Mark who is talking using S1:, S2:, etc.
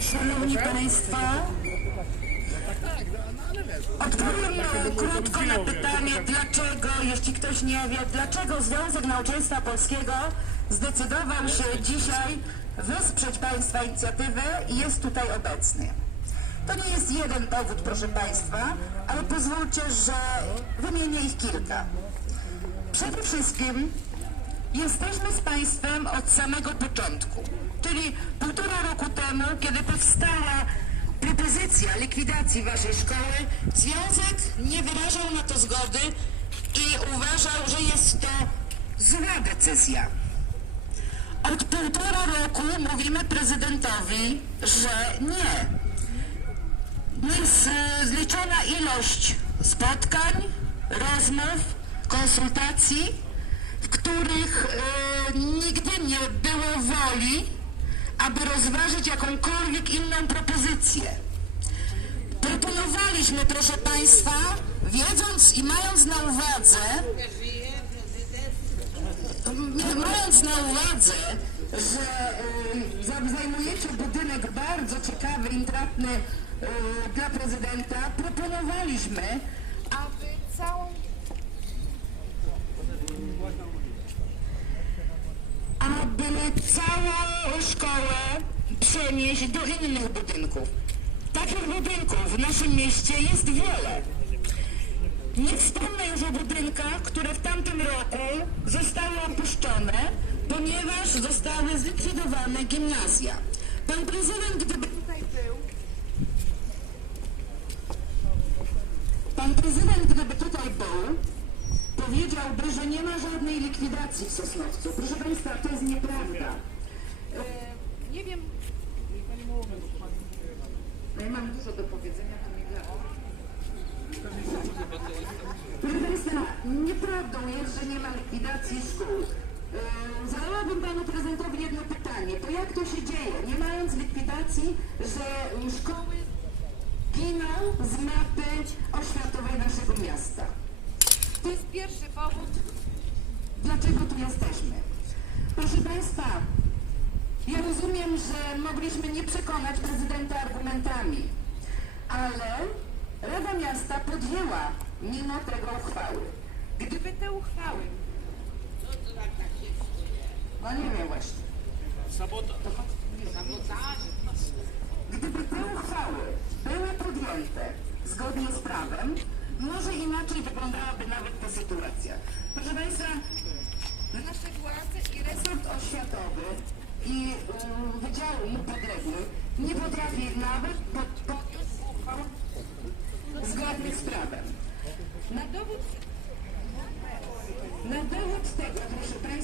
S1: Szanowni Państwo, odpowiem krótko na pytanie, dlaczego, jeśli ktoś nie wie, dlaczego Związek Nauczycielstwa Polskiego zdecydował się dzisiaj wesprzeć Państwa inicjatywę i jest tutaj obecny. To nie jest jeden powód, proszę Państwa, ale pozwólcie, że wymienię ich kilka. Przede wszystkim Jesteśmy z Państwem od samego początku, czyli półtora roku temu, kiedy powstała propozycja likwidacji Waszej szkoły, Związek nie wyrażał na to zgody i uważał, że jest to zła decyzja. Od półtora roku mówimy prezydentowi, że nie. E, zliczona ilość spotkań, rozmów, konsultacji, w których e, nigdy nie było woli, aby rozważyć jakąkolwiek inną propozycję. Proponowaliśmy, proszę Państwa, wiedząc i mając na uwadze, mając na uwadze, że y, za- zajmujecie budynek bardzo ciekawy, intratny y, dla prezydenta, proponowaliśmy, aby całą aby całą szkołę przenieść do innych budynków. Takich budynków w naszym mieście jest wiele. Nie wspomnę już o budynkach, które w tamtym roku zostały opuszczone, ponieważ zostały zlikwidowane gimnazja. Pan prezydent, gdyby tutaj był, pan prezydent, był, powiedziałby, że nie ma żadnej likwidacji w Sosnowcu. Proszę Państwa, to jest nieprawda. E, nie wiem. Ja mam dużo do powiedzenia, to mi Proszę Państwa, nieprawdą jest, że nie ma likwidacji szkół. E, Zadałabym Panu Prezydentowi jedno pytanie. To jak to się dzieje, nie mając likwidacji, że szkoły giną z mapy oświatowej naszego miasta?
S2: To jest pierwszy powód.
S1: Dlaczego tu jesteśmy? Proszę Państwa, ja rozumiem, że mogliśmy nie przekonać prezydenta argumentami, ale Rada Miasta podjęła mimo tego uchwały.
S2: Gdyby te uchwały
S1: No nie wiem właśnie. Gdyby te uchwały były podjęte zgodnie z prawem, może inaczej wyglądałaby nawet ta sytuacja. Proszę Państwa, nasze władze i resort oświatowy i um, wydział mu podległy nie potrafi nawet pod, podjąć uchwał zgodnych z prawem. Na dowód, na dowód tego, proszę Państwa,